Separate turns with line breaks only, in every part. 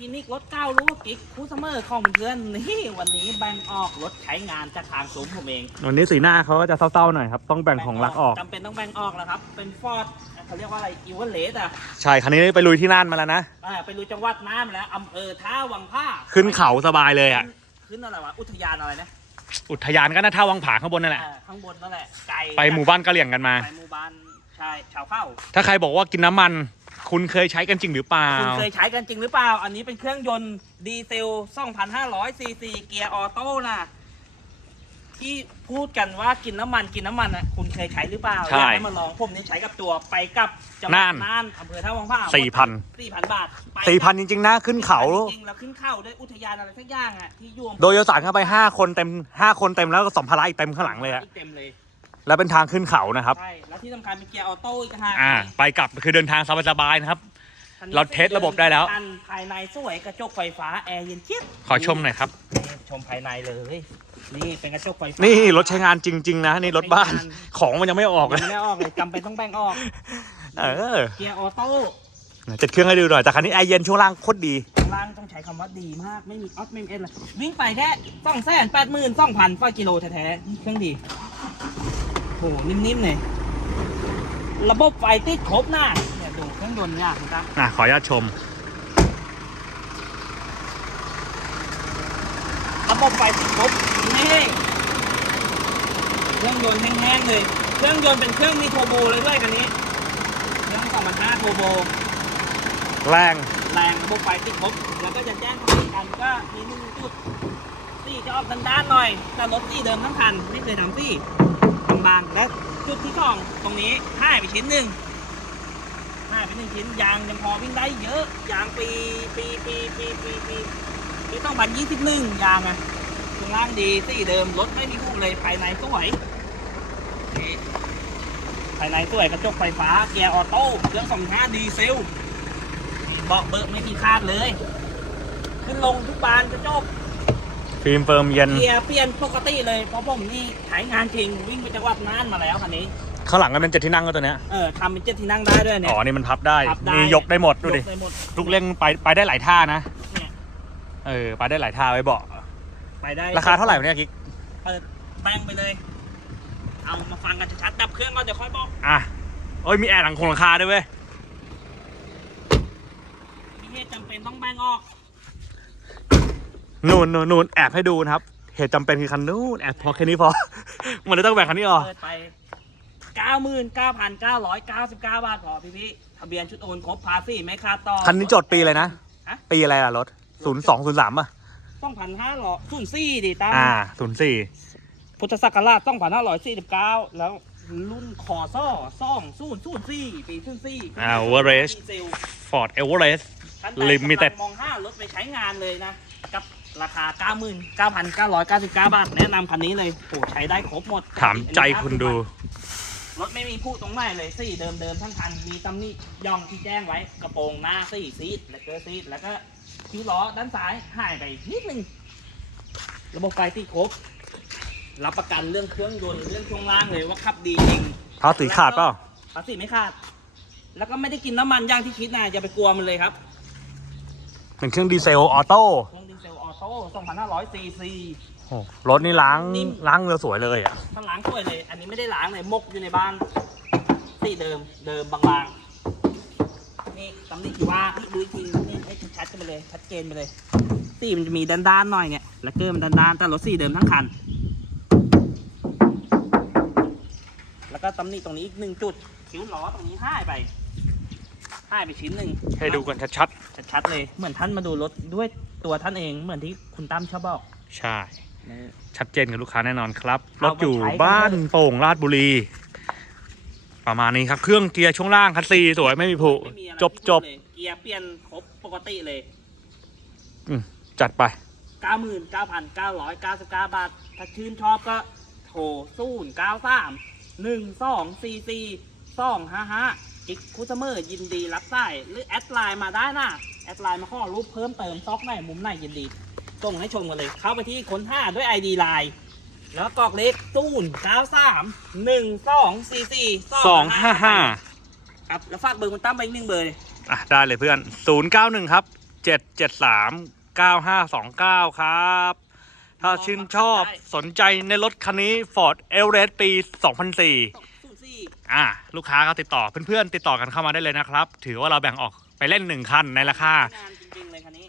ลินิกรถเก้ารู้ว่ากิ๊กคูสเมอร์ของเพื่อนนี่วันนี้แบ่งออกรถใช้งานจากทางซุ้มผมเอง
วันนี้สีหน้าเขาก็จะเศร้าๆหน่อยครับต้องแบ่งของรักออก
จำเป็นต้องแบ่งออกแล้วครับ เป็นฟอร์ดเขาเรียกว่าอะไรอีเวนเลสอะ
ใช่คันนี้ไปลุยที่น่านมาแล้วนะ
อ่าไปรู้จังหวัดน้ำแล้วอำเภอท่าวังผ้า
ขึ้นเขาสบายเลยอะ
ขึ้นอะไรวะอุทยานอะไรนะ
อุทยานก็น่าท่าวังผาข้างบนนั่นแหละ
อ่าข้างบนนั่นแหละไกล
ไปหมู่บ้านกะเหลี่ยงกันมา
ไปหมู่บ้านใช่ชาวเข้า
ถ้าใครบอกว่ากินน้ำมัน คุณเคยใช้กันจริงหรือเปล่า
คุณเคยใช้กันจริงหรือเปล่า อันนี้เป็นเครื่องยนต์ดีเซล 2,500 ซีซี เกียร์ออโต้นะ ที่พูดกันว่ากินน้ำมันกินน้ำมันอะ คุณเคยใช้หรือเปล่า
ใช่
อยากให้มาลองผมนี่ใช้กับตัวไปกับจังหวัด
น่าน
น่านอำเภอท่าวังผ้า
สี่พัน
สี่พันบาทไป
สี่พันจริง ๆ นะ ขึ้นเขา
จริงๆแล้วขึ้นเขาด้วยอุทยานอะไรสักอย่างอะที่ยวม
โดยโยสารเข้าไปห้าคนเต็มห้าคนเต็มแล้วก็สัมภาระอีกเต็มข้างหลังเลยอะ
เต็มเลย
แล้วเป็นทางขึ้นเขานะครับ
ใช่ แล้วที่สำคัญเป็นเกียร์ออโต้อีกต่างหาก
อ่า ไปกลับคือเดินทางสบายๆนะครับ
คันนี้
เราเทสระบบได้แล้ว
คันภายในสวยกระจกไฟฟ้าแอร์เย็นเจี๊ยบ
ขอชมหน่อยครับ
นี่ชมภายในเลย นี่เป็นกระจกไฟฟ้า
นี่รถใช้งานจริง ๆ นะ นี่รถบ้าน ของมันยังไม่ออก
ยั
เลย
งไม่ได้ออกเลยจำเป็นต้องแบ่งออก
เออ
เกียร์ออโต้
จัดเครื่องให้ดูหน่อยแต่คันนี้แอร์เย็นช่วงล่างโคตรดี
ข้างล่างต้องใช้คำว่าดีมาก ไม่มีออฟไม่มีเอ็นเลยวิ่งไปแค่สองแสนแปดหมื่นสองพันกิโลแท้ๆเครื่องดี โหนิ่มๆเลยระบบไฟติดครบหน้าเนี่ยดูเครื่องยนต์เนี่ยคุณตา
อะขออนุญาตชม
ระบบไฟติดครบนี่เครื่องยนต์แห้งๆเลย เครื่องยนต์เป็นเครื่องมีโทโบเลยด้วยคันนี้เครื่อง2,500โทโบ
แรง
แรงระบบไฟติดครบแล้วก็จะแจ้งความเหมือนกันก็มีหนึ่งจุด ซี่จะออกด้านๆหน่อย แต่รถซี่เดิมทั้งคันไม่เคยทำซี่บางๆและจุดที่สองตรงนี้หายไปชิ้นหนึ่งหายไปหนึ่งชิ้นยางยังพอวิ่งได้เยอะยางปีปีปีปีปีปีปีต้องพันยี่สิบหนึ่งยางอะข้างล่างดีซี่เดิมรถไม่มีผู้เลยภายในสวยภายในสวยกระจกไฟฟ้าเกียร์ออโต้เครื่องสองห้าดีเซลเบาะเบิกไม่มีคาดเลย ขึ้นลงทุกบานกระจก
ฟิล์มเฟิร์มเย็น
เกียร์เปลี่ยนปกติเลยเพราะผมนี่ใช้งานจริงวิ่งไปจังหวัดน่านมาแล้วคันนี้
ข้างหลังก็เป็นเจ็ดที่นั่งก็ตัวเนี้ย
เออทำเป็นเจ็ดที่นั่งได้ด้วยเนี่
อ๋
ย
อ นี่มันพับได้
พับได้
นี่ยกได้หมดดูดิ
ยกได้หมด
ลูกเล่งไปไปได้หลายท่านะ
เนี่ย
เออ ไปได้หลายท่าไว้เบาะ
ไปได้
ราคาเท่าไหร่วะเนี่ยกิ๊ก
เปิดแบงไปเลย เอามาฟังกันชัดๆดับเครื่องก็จะค่อยบอก
อะเอ้ย มีแอร์หลังคงหลังคาด้วยเว้ย
มีเหตุจำเป็นต้องแบงออก
นู่นนู่นนู่นแอบให้ดูนะครับ เหตุจำเป็นคือคันนู้นแอบพอแค่นี้พอ มันเลยต้องแบ่งคันนี้ออก
เปิดไป 99,999 บาทพอพี่พี่ๆทะเบียนชุดโอนครบภาษีไม่ขาดต่อ
คันนี้จดปีอะไรนะ
ฮะ
ปีอะไรล่ะรถศูนย์สองศูนย์สามอะ
2,500ศูนย์สี่ดิตาม
อ่าศูนย์สี่
พุทธศักราช2549 แล้วรุ่นคอซ่อซ่องศูนย์ศูนย์สี่ปีศูนย์สี่
อ่า Everest
ดีเซล
ฟอร์ดเอเวอเรสต์
ท่านใด
Limited
กำลังมองห้ารถไปใช้งานเลยนะ กับ ราคา 99,999 บาท แนะนำคันนี้เลยโอ้ใช้ได้ครบหมด
ถามใจคุณดู
รถไม่มีผู้ตรงไหนเลยสี่เดิมเดิมๆทั้งคัน มีตำหนิย่องที่แจ้งไว้ กระโปรงหน้าสี่ซีดและเกอร์ซีดแล้วก็คิ้วล้อด้านซ้ายหายไปนิดนึง ระบบไฟติดครบ รับประกันเรื่องเครื่องยนต์เรื่องช่วงล่างเลยว่าขับดีจริง
ภาษีขาดเปล่า
ภาษีไม่ขาด แล้วก็ไม่ได้กินน้ำมันอย่างที่คิดนะอย่าไปกลัวมันเลยครับ
เป็นเครื่องดีเซลออโต้
เครื่องดีเซลออโต้2,500ซีซี
โอ้รถนี่ล้าง
นิ่ม
ล้างเรือสวยเลยอะ
ถ้าล้างถ้วยเลย อันนี้ไม่ได้ล้างเลยมกอยู่ในบ้านสีเดิมเดิมบางๆนี่ตำหนิที่ว่าดูอีกทีนี่ให้ชัดๆกันไปเลยชัดเจนไปเลยสีมันจะมีด้านๆหน่อยเนี่ยแล้วเกอร์มันด้านๆแต่รถสีเดิมทั้งคัน แล้วก็ตำหนิตรงนี้อีกหนึ่งจุดคิ้วล้อตรงนี้หายไป หายไปชิ้นหนึ่ง
ให้ดูกันชัด
ชัดๆเลย เหมือนท่านมาดูรถด้วยตัวท่านเองเหมือนที่คุณตั้มชอบบอก
ๆ ใช่ ชัดเจนกับลูกค้าแน่นอนครับ ร
เอา
ถ
ไป
อยู่
ใช้กัน
บ้าน
เถอะ
โป่งราชบุรี ประมาณนี้ครับ เครื่องเกียร์ช่วงล่างคัสซีสวยไม่มีผุ
ไม่มีอะไร
จบจบ
เลยเกียร์เปลี่ยนครบปกติเลย
จัดไป
99,999 บาท ถ้าชื่นชอบก็โทร 0 9 3 1 2 4 4 2 5 5ิกคูสเมอร์ยินดีรับสายหรือแอดไลน์มาได้นะแอดไลน์มาข้อรูปเพิ่มเติมซอกไหนมุมไหนยินดีส่งให้ชมกันเลย เข้าไปที่ค้นห้าด้วย ID ไลน์แล้วกรอกเลข0 9 3 1 2 4 4
สองห้าห้า
ครับแล้วฝากเบอร์คุณตั้มไปอีกหนึ่งเบอร์เลย
อะได้เลยเพื่อน091ครับ07739529ครับ ถ้าชื่นชอบสนใจในรถคันนี้ Ford e v e r e s t ปี 2004
ศูนสี่
อ่าลูกค้าก็ติดต่อเพื่อนๆ ติดต่อกันเข้ามาได้เลยนะครับ ถือว่าเราแบ่งออกไปเล่น1คันในราคา
งานจริงๆเลยคันนี้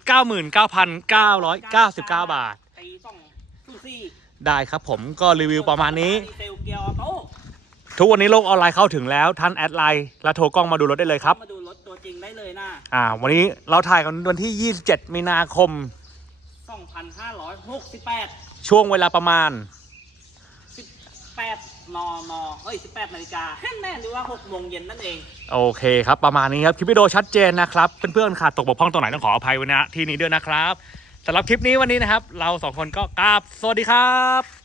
99,999 บาท
ปีสองศูนย์สี่
ได้ครับผมก็รีวิวประมาณนี้
ดีเซลเกียร์ออโต้
ทุกวันนี้โลกออนไลน์เข้าถึงแล้วท่านแอดไลน์และโทรกล้องมาดูรถได้เลยครับ
มาดูรถตัวจริงได้เลยนะ
อ่า วันนี้เราถ่ายกันวันที่ 27 มีนาคม
2,568
ช่วงเวลาประมาณ
18 นนเอ้ย 18นาฬิกาแน่หรือว่า6โมงเย็นนั่นเอง
โอเคครับ ประมาณนี้ครับ คลิปวิดีโอชัดเจนนะครับ เพื่อนๆขาดตกบกพร่องตรงไหนต้องขออภัยไว้นะที่นี้ด้วยนะครับสำหรับคลิปนี้วันนี้นะครับ เราสองคนก็กราบสวัสดีครับ